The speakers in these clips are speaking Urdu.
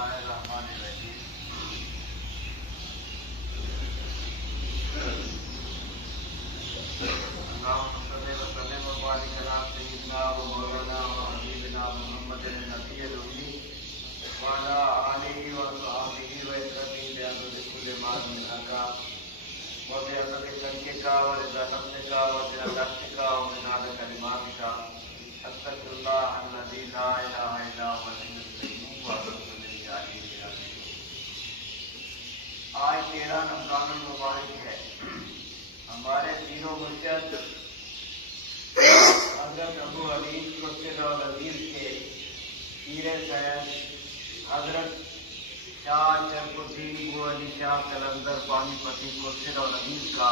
الله الرحمن الرحيم اللهم صل وسلم وبارك على سيدنا ومولانا وحبيبنا محمد النبي الأمي وعلى آله وصحبه وإخوته بعدد كل ما منك وبعدد خلقك ورضا نفسك وزنة عرشك ومنعد كلماتك استغفر الله الذي لا إله إلا هو الحي القيوم وأتوب إليه عليه العظيم۔ آج 13 رمضان المبارک ہے۔ ہمارے پیر و مرشد حضرت ابو حنیف مرشد اور عزیز کے پیر صاحب حضرت شاہ شرف الدین ابو علی شاہ قلندر پانی پتی مرشد اور عزیز کا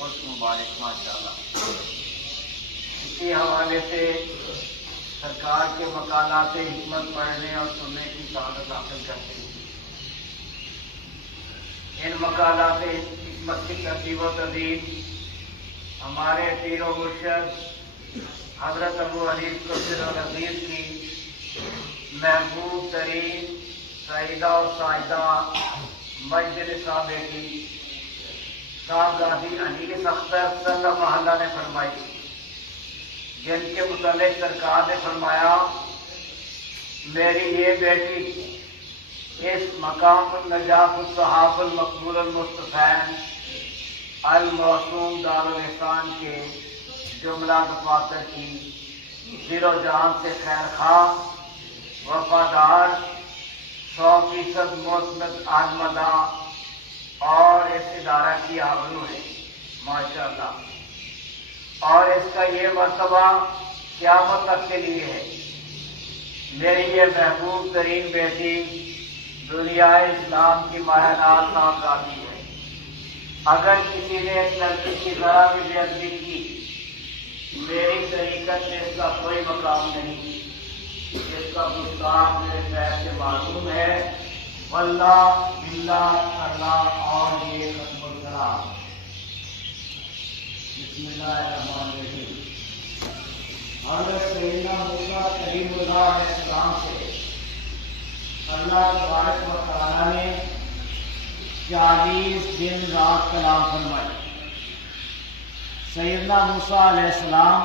عرس مبارک ماشاءاللہ۔ اسی حوالے سے سرکار کے مقالات حکمت پڑھنے اور سننے کی سعادت حاصل کرتے ہیں۔ ان مقالات حکمت کی ترتیب و تدبیر ہمارے پیر و مرشد حضرت ابو حنیف مرشد اور عزیز کی محبوب ترین سعیدہ و ساجدہ مجد صاحب کی صاحبزادی انیس اختر صلی محلہ نے فرمائی، جن کے متعلق سرکار نے فرمایا میری یہ بیٹی اس مقام النجاح الصحاب المقبول المصطفین المعصوم دار الاحسان کے جملہ دفاتر کی دل و جان سے خیر خواہ وفادار 100% معتمد آزمدہ اور اس ادارہ کی آبرو ہے ماشاءاللہ، اور اس کا یہ مرتبہ قیامت تک کے لیے ہے۔ میری یہ محبوب ترین بیٹی دنیا اسلام کی مایا ناز صاحبزادی ہے۔ اگر کسی نے اس لڑکی کی ذرا بھی بے ادبی کی، میری طریقت میں اس کا کوئی مقام نہیں، اس کا گستاخ میرے پیر سے معلوم ہے۔ واللہ باللہ اللہ اور یہ ختم الکلام۔ بسم اللہ الرحمن الرحیم۔ حضرت سیدنا موسیٰ کلیم اللہ علیہ السلام سے اللہ تبارک و تعالیٰ نے 40 دن رات کلام فرمائی۔ سیدنا موسیٰ علیہ السلام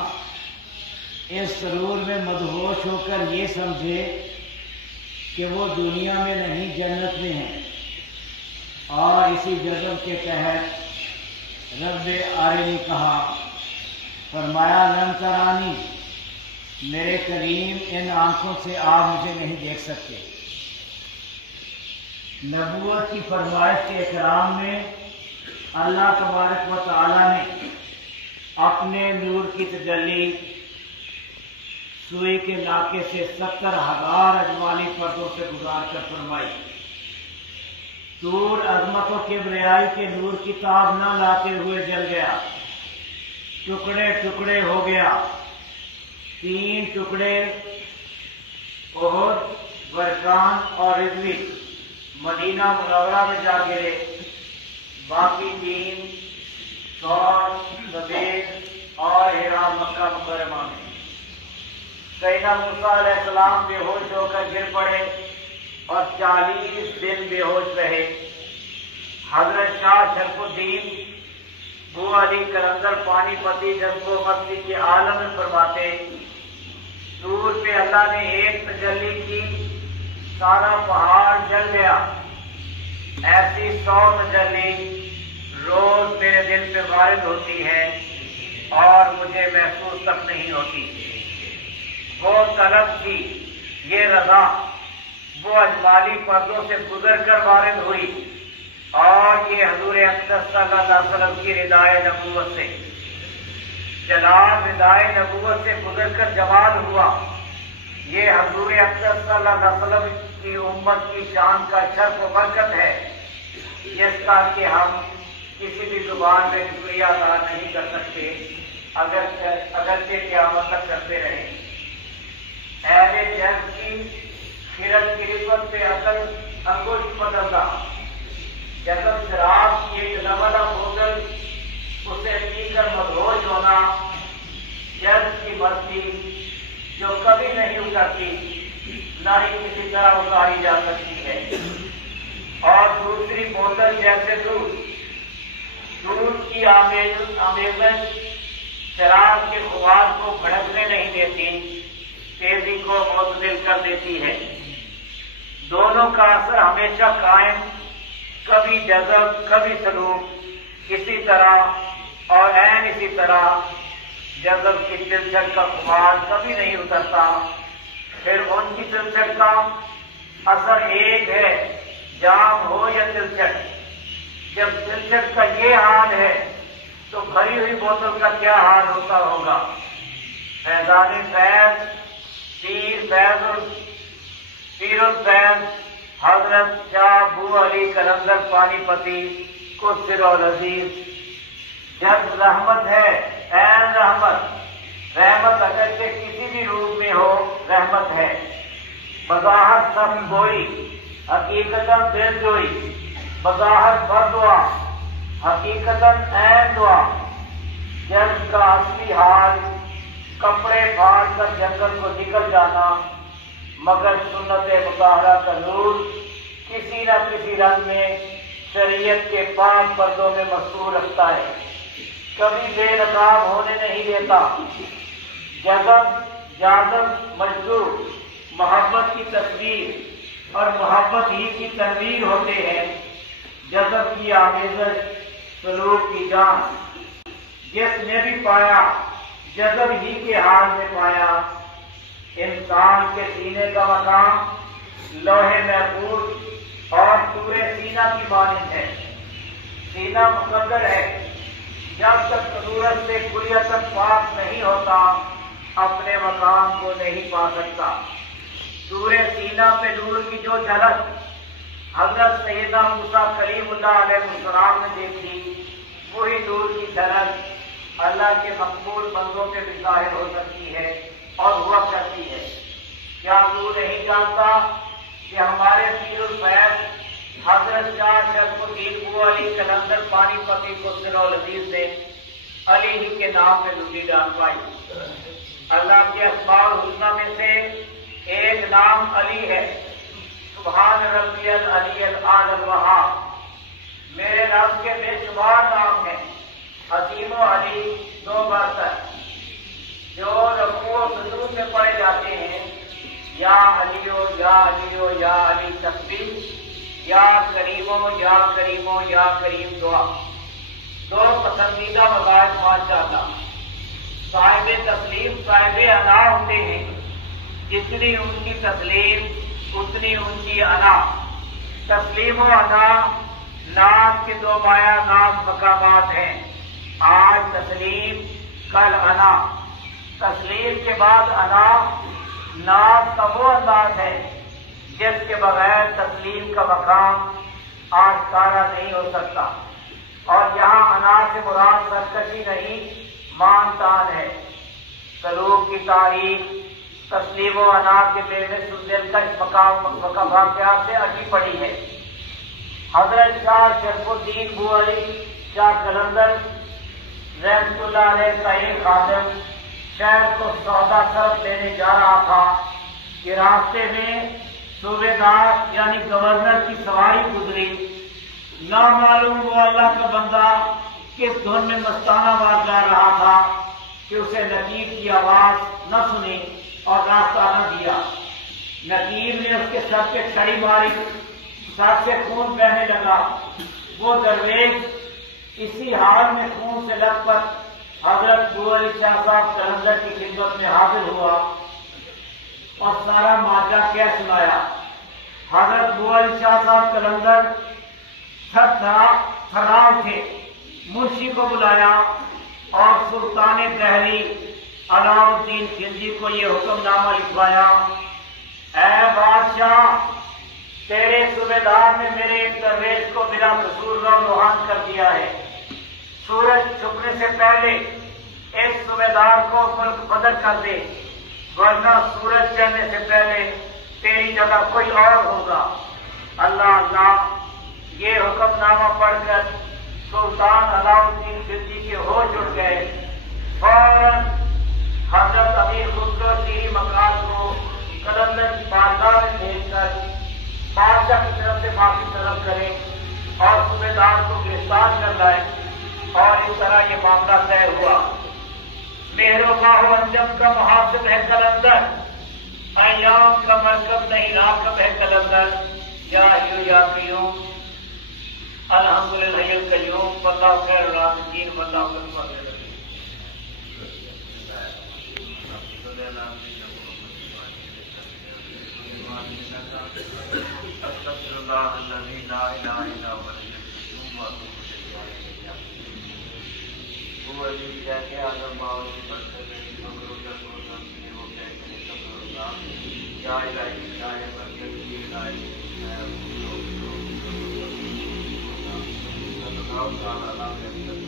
اس سرور میں مدہوش ہو کر یہ سمجھے کہ وہ دنیا میں نہیں جنت میں ہیں، اور اسی جذب کے تحت رب آرینی کہا، فرمایا لن ترانی، میرے کریم ان آنکھوں سے آپ مجھے نہیں دیکھ سکتے۔ نبوت کی فرمائش کے اکرام میں اللہ تبارک و تعالی نے اپنے نور کی تجلی سوئی کے لاکے سے 70,000 اجمالی پردوں سے گزار کر فرمائی۔ طور عظمت و کبریائی کے نور کی تاب نہ لاتے ہوئے جل گیا، ٹکڑے ٹکڑے ہو گیا۔ 3 ٹکڑے احد، برکان اور رضوی مدینہ منورہ میں جا گرے، باقی 3 سور، سبیل اور ہیرا مکہ مکرمہ میں۔ سیدنا موسیٰ علیہ السلام بے ہوش ہو کر گر پڑے اور 40 دن بے ہوش رہے۔ حضرت شاہ شرف الدین ابو علی قلندر پانی پتی جذب و مستی کے عالم میں فرماتے، دور پہ اللہ نے ایک تجلی کی، سارا پہاڑ جل گیا۔ ایسی 100 تجلی روز میرے دل پہ وارد ہوتی ہے اور مجھے محسوس تک نہیں ہوتی۔ وہ طلب تھی، یہ رضا وہ اجمالی پردوں سے گزر کر وارد ہوئی، اور یہ حضور اقدس صلی اللہ علیہ وسلم کی ردائے نبوت سے جلال ردائے نبوت سے گزر کر جمال ہوا۔ یہ حضور اقدس صلی اللہ علیہ وسلم کی امت کی شان کا شرف و برکت ہے، جس کا کہ ہم کسی بھی زبان میں شکریہ ادا نہیں کر سکتے، اگرچہ قیامت تک کرتے رہیں۔ اہل جنگ کی خیرت کی رشوت پہ عقل انگوش بدلتا، جذب شراب کی ایک لمحہ بوتل اسے پی کر مدہوش ہونا، جنگ کی مستی جو کبھی نہیں اترتی، نہ ہی کسی طرح اتاری جا سکتی ہے۔ اور دوسری بوتل جیسے دودھ کی آمیزش شراب کے خوار کو بھڑکنے نہیں دیتی، تیزی کو معتدل کر دیتی ہے۔ دونوں کا اثر ہمیشہ قائم، کبھی جذب کبھی سلوک، اسی طرح اور عین اسی طرح جذب کی تلچھٹ کا خمار کبھی نہیں اترتا۔ پھر ان کی تلچھٹ کا اثر ایک ہے، جام ہو یا تلچھٹ۔ جب تلچھٹ کا یہ حال ہے تو بھری ہوئی بوتل کا کیا حال ہوتا ہوگا؟ فیضان فیض پیر الفیض حضرت شاہ ابو علی قلندر پانی پتی قدس العزیز، جب رحمت ہے عین رحمت اگرچہ کسی بھی روپ میں ہو، رحمت ہے۔ بظاہر سخت گوئی، حقیقتاً دل جوئی، بظاہر بد دعا، حقیقتاً عین دعا۔ جب کا اصلی حال کپڑے پھاڑ کر جنگل کو نکل جانا، مگر سنت مطہرہ کا نور کسی نہ کسی رنگ میں شریعت کے پاک پردوں میں مستور رکھتا ہے، کبھی بے نقاب ہونے نہیں دیتا۔ جذب مجذوب محبت کی تصویر اور محبت ہی کی تنویر ہوتے ہیں۔ جذب کی آمیزش سلوک کی جان، جس نے بھی پایا جذب ہی کے حال میں پایا۔ انسان کے سینے کا مقام لوح محفوظ اور طور سینہ کی مانند ہے۔ سینہ مقدر ہے، جب تک ضرورت سے کلیتاً پاک نہیں ہوتا اپنے مقام کو نہیں پا سکتا۔ طور سینہ پہ نور کی جو جھلک حضرت سیدنا موسیٰ کلیم اللہ علیہ السلام نے دیکھی، وہی نور کی جھلک اللہ کے مقبول بندوں پہ بھی ظاہر ہو سکتی ہے اور ہوا کرتی ہے۔ کیا تو نہیں جانتا کہ ہمارے پیر الفیض حضرت شاہ شرف الدین ابو علی قلندر پانی پتی قدس العزیز نے علی ہی کے نام میں لوٹی ڈال پائی؟ اللہ کے اسماء الحسنی میں سے ایک نام علی ہے۔ سبحان ربی العلی الاعلی الوہاب، میرے رب کے بے شمار نام ہیں، حکیم و علی دو برتر، جو رکوع و سجود میں پڑھے جاتے ہیں۔ یا علیو یا علیو یا علی تسبیح، یا کریمو یا کریمو یا کریم دعا۔ دو پسندیدہ مذاہب ماشاءاللہ۔ صاحب تسلیم صاحب انا ہوتے ہیں، جتنی ان کی تسلیم اتنی ان کی انا۔ تسلیم و انا ناز کے دو مایا ناز مقامات ہیں، آج تسلیم کل انا۔ تسلیم کے بعد انا، ناز کا وہ انداز ہے جس کے بغیر تسلیم کا مقام آشکارا نہیں ہو سکتا۔ اور یہاں انا سے مراد سرکشی نہیں، مان تان ہے۔ سلوک کی تاریخ تسلیم و انا کے بے مثل دلکش مقام واقعات سے اٹی پڑی ہے۔ حضرت شاہ شرف الدین ابو علی شاہ قلندر رحمۃ اللہ علیہ کا ایک خادم شہر کو سودا صرف لینے جا رہا تھا کہ راستے میں صوبیدار یعنی گورنر کی سواری گزری۔ نامعلوم وہ اللہ کا بندہ کس دھن میں مستانہ وار جا رہا تھا کہ اسے نقیب کی آواز نہ سنی اور راستہ نہ دیا۔ نقیب نے اس کے سر پہ چھڑی ماری، سر سے خون بہنے لگا۔ وہ درویش اسی حال میں خون سے لت پت حضرت ابو علی شاہ صاحب قلندر کی خدمت میں حاضر ہوا اور سارا ماجرا کہہ سنایا۔ حضرت ابو علی شاہ صاحب قلندر تھرا اٹھے، منشی کو بلایا اور سلطان دہلی علاء الدین خلجی کو یہ حکم نامہ لکھوایا، اے بادشاہ، تیرے صوبیدار نے میرے ایک درویش کو بلا قصور روحان کر دیا ہے۔ سورج چھپنے سے پہلے اس صوبیدار کو ملک بدر کر دے، ورنہ سورج چڑھنے سے پہلے تیری جگہ کوئی اور ہوگا۔ اللہ اللہ، یہ حکم نامہ پڑھ کر سلطان علاء الدین خلجی کے ہوش اڑ گئے۔ فوراً حضرت امیر خسرو شیری مکان کو قلندر کی بارگاہ گرفتار کر لائے اور اس طرح یہ معاملہ طے ہوا. مہرو باہو انجم کا محاسب ہے قلندر، ایام کا مرکب نہیں راکب ہے قلندر. یا ہیو یا قیوم الحمدللہ القیوم بتاؤ خیر الرازقین بتاؤ کلمہ خیر استغفر اللہ الذی لا الہ الا هو القیوم واتوب الیہ. وہ علی کہتے ہیں آدم باؤ کی برکت ہے مگر جب وہ نفسی وہ کہتے ہیں استغفر اللہ یا الہی یا برکت کی الہی اللہ تعالی